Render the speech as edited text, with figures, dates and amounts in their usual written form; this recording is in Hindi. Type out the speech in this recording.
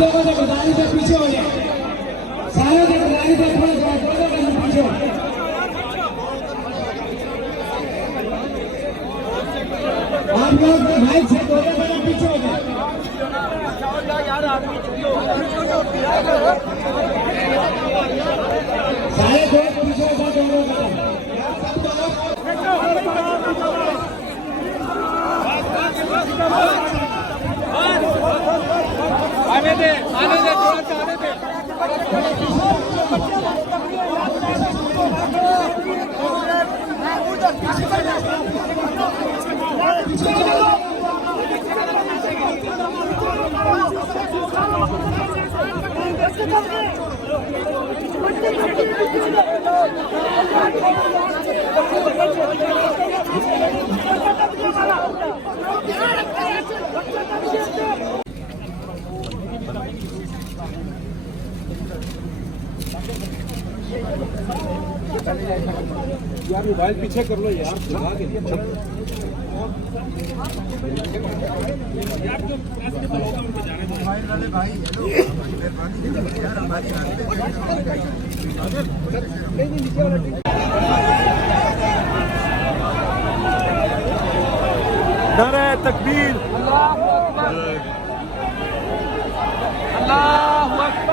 लोगों से गदारी से पीछे हो जाए, सारे से गदारी से थोड़ा पीछे हो। आप लोग माइक से दोनों कदम पीछे हो जाए। सारे दोस्त पीछे हो जाए, दोनों कदम। आने दे थोड़ा सा आने दे। यार मोबाइल पीछे कर लो यार, लगा के भाई नारे तकबीर, अल्लाहू अकबर, अल्लाहू अकबर।